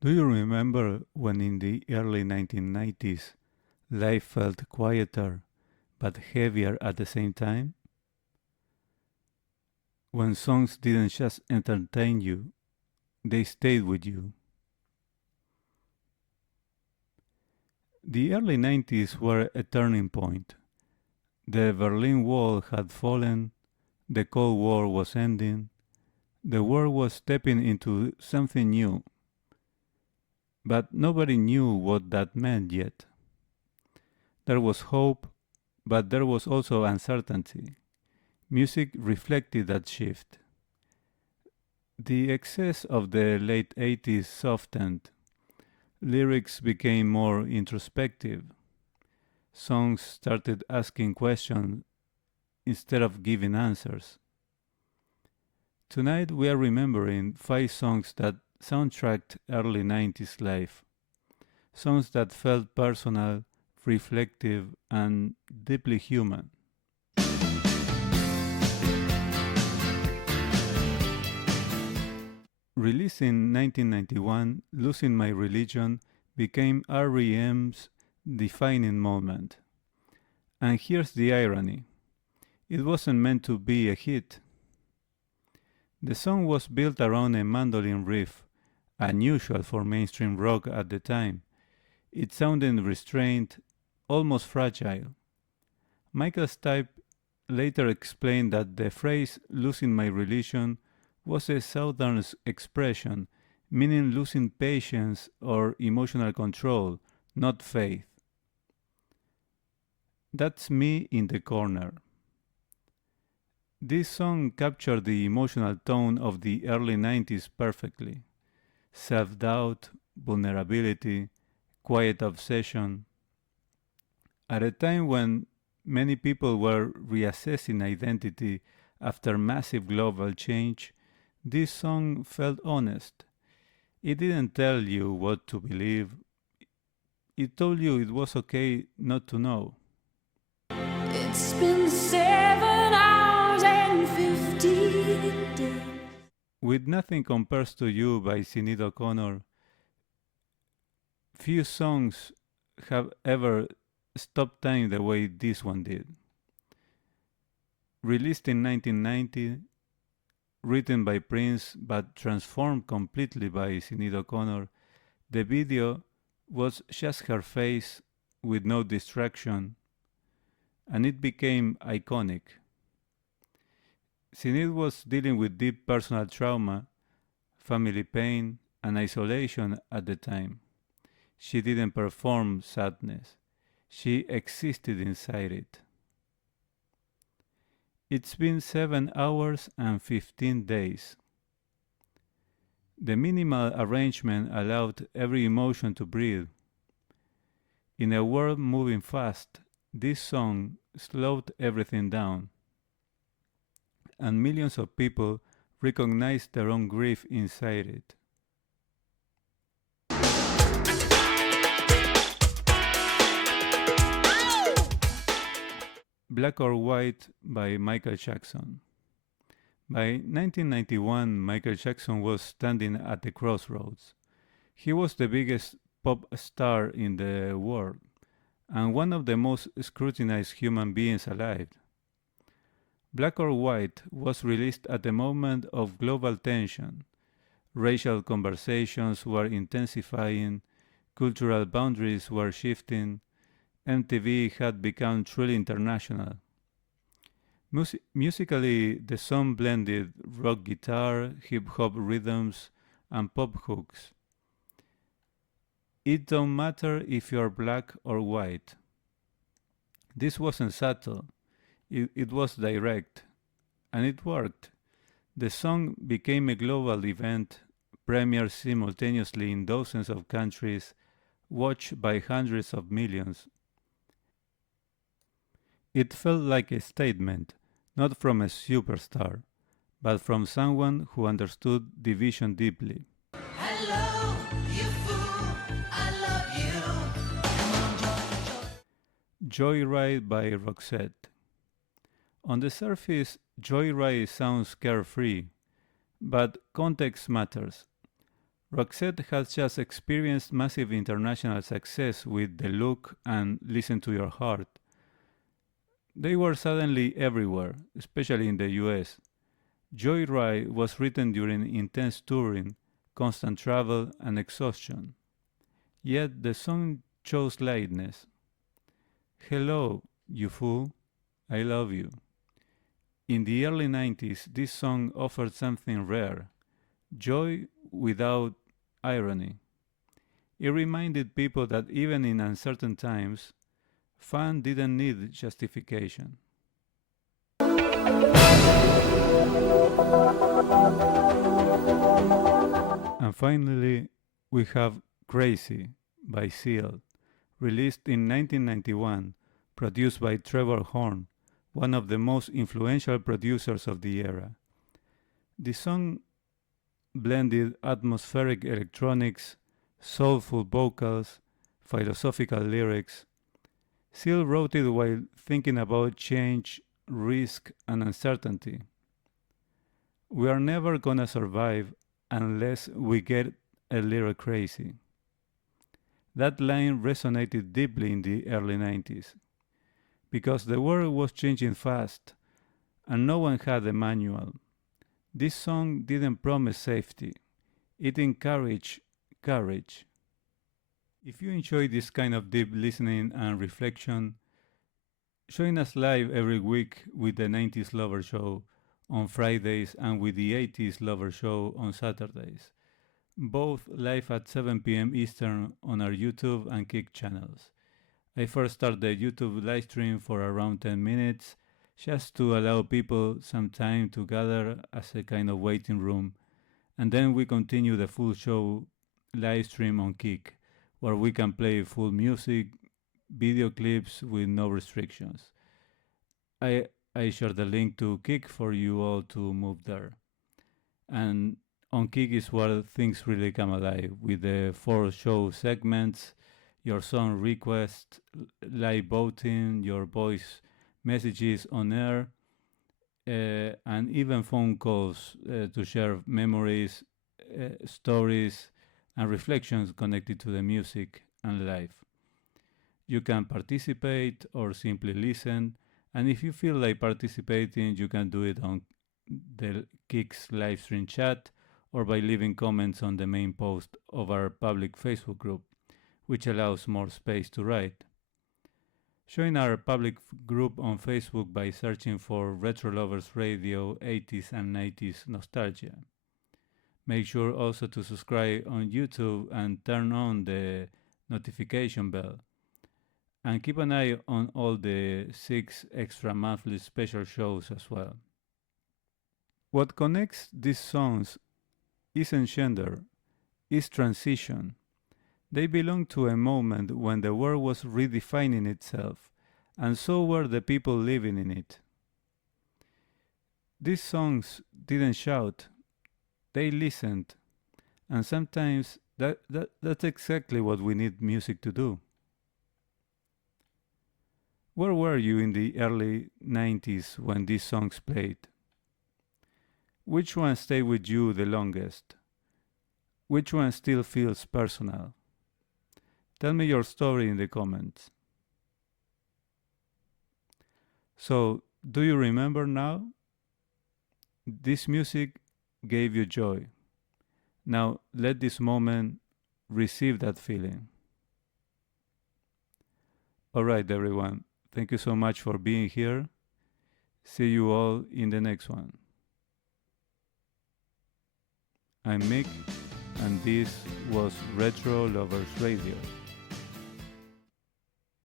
Do you remember when in the early 1990s life felt quieter but heavier at the same time? When songs didn't just entertain you, they stayed with you. The early 90s were a turning point. The Berlin Wall had fallen, the Cold War was ending, the world was stepping into something new, but nobody knew what that meant yet. There was hope, but there was also uncertainty. Music reflected that shift. The excess of the late 80s softened. Lyrics became more introspective. Songs started asking questions instead of giving answers. Tonight we are remembering 5 songs that soundtracked early 90s life. Songs that felt personal, reflective, and deeply human. Released in 1991, Losing My Religion became R.E.M's defining moment. And here's the irony: it wasn't meant to be a hit. The song was built around a mandolin riff, unusual for mainstream rock at the time. It sounded restrained, almost fragile. Michael Stipe later explained that the phrase losing my religion was a southern expression, meaning losing patience or emotional control, not faith. That's me in the corner. This song captured the emotional tone of the early 90s perfectly: self doubt, vulnerability, quiet obsession. At a time when many people were reassessing identity after massive global change, this song felt honest. It didn't tell you what to believe, it told you it was okay not to know. It's been 7 hours and 15 days. With Nothing Compares to You by Sinead O'Connor, few songs have ever stopped time the way this one did. Released in 1990, written by Prince but transformed completely by Sinead O'Connor, the video was just her face with no distraction, and it became iconic. Sinead was dealing with deep personal trauma, family pain, and isolation at the time. She didn't perform sadness, she existed inside it. It's been 7 hours and 15 days. The minimal arrangement allowed every emotion to breathe. In a world moving fast, this song slowed everything down, and millions of people recognized their own grief inside it. Black or White by Michael Jackson. By 1991, Michael Jackson was standing at the crossroads. He was the biggest pop star in the world and one of the most scrutinized human beings alive. Black or White was released at a moment of global tension. Racial conversations were intensifying, cultural boundaries were shifting, MTV had become truly international. Musically, the song blended rock guitar, hip hop rhythms, and pop hooks. It don't matter if you're black or white. This wasn't subtle, it was direct, and it worked. The song became a global event, premiered simultaneously in dozens of countries, watched by hundreds of millions. It felt like a statement, not from a superstar, but from someone who understood division deeply. Hello, you fool, I love you. Joyride by Roxette. On the surface, Joyride sounds carefree, but context matters. Roxette has just experienced massive international success with The Look and Listen to Your Heart. They were suddenly everywhere, especially in the US. Joyride was written during intense touring, constant travel, and exhaustion. Yet the song chose lightness. Hello, you fool, I love you. In the early 90s, this song offered something rare joy without irony. It reminded people that even in uncertain times, fun didn't need justification. And finally, we have Crazy by Seal, released in 1991, produced by Trevor Horn, one of the most influential producers of the era. The song blended atmospheric electronics, soulful vocals, philosophical lyrics. Seal wrote it while thinking about change, risk, and uncertainty. We are never gonna survive unless we get a little crazy. That line resonated deeply in the early 90s because the world was changing fast and no one had a manual. This song didn't promise safety, it encouraged courage. If you enjoy this kind of deep listening and reflection, join us live every week with the 90s Lover Show on Fridays and with the 80s Lover Show on Saturdays, both live at 7 p.m. Eastern on our YouTube and Kick channels. I first start the YouTube live stream for around 10 minutes just to allow people some time to gather as a kind of waiting room, and then we continue the full show live stream on Kick, where we can play full music, video clips with no restrictions. I share the link to Kick for you all to move there. And on Kick is where things really come alive with the 4 show segments, your song request, live voting, your voice messages on air, and even phone calls to share memories, stories, and reflections connected to the music and life. You can participate or simply listen, and if you feel like participating, you can do it on the Kick's live stream chat or by leaving comments on the main post of our public Facebook group, which allows more space to write. Join our public group on Facebook by searching for RetroLovers Radio 80s and 90s Nostalgia. Make sure also to subscribe on YouTube and turn on the notification bell. And keep an eye on all the 6 extra monthly special shows as well. What connects these songs isn't gender, it's transition. They belong to a moment when the world was redefining itself, and so were the people living in it. These songs didn't shout, they listened, and sometimes that's exactly what we need music to do. Where were you in the early 90s when these songs played? Which one stayed with you the longest? Which one still feels personal? Tell me your story in the comments. So, do you remember now? This music gave you joy. Now, let this moment receive that feeling. Alright, everyone. Thank you so much for being here. See you all in the next one. I'm Mick, and this was Retro Lovers Radio.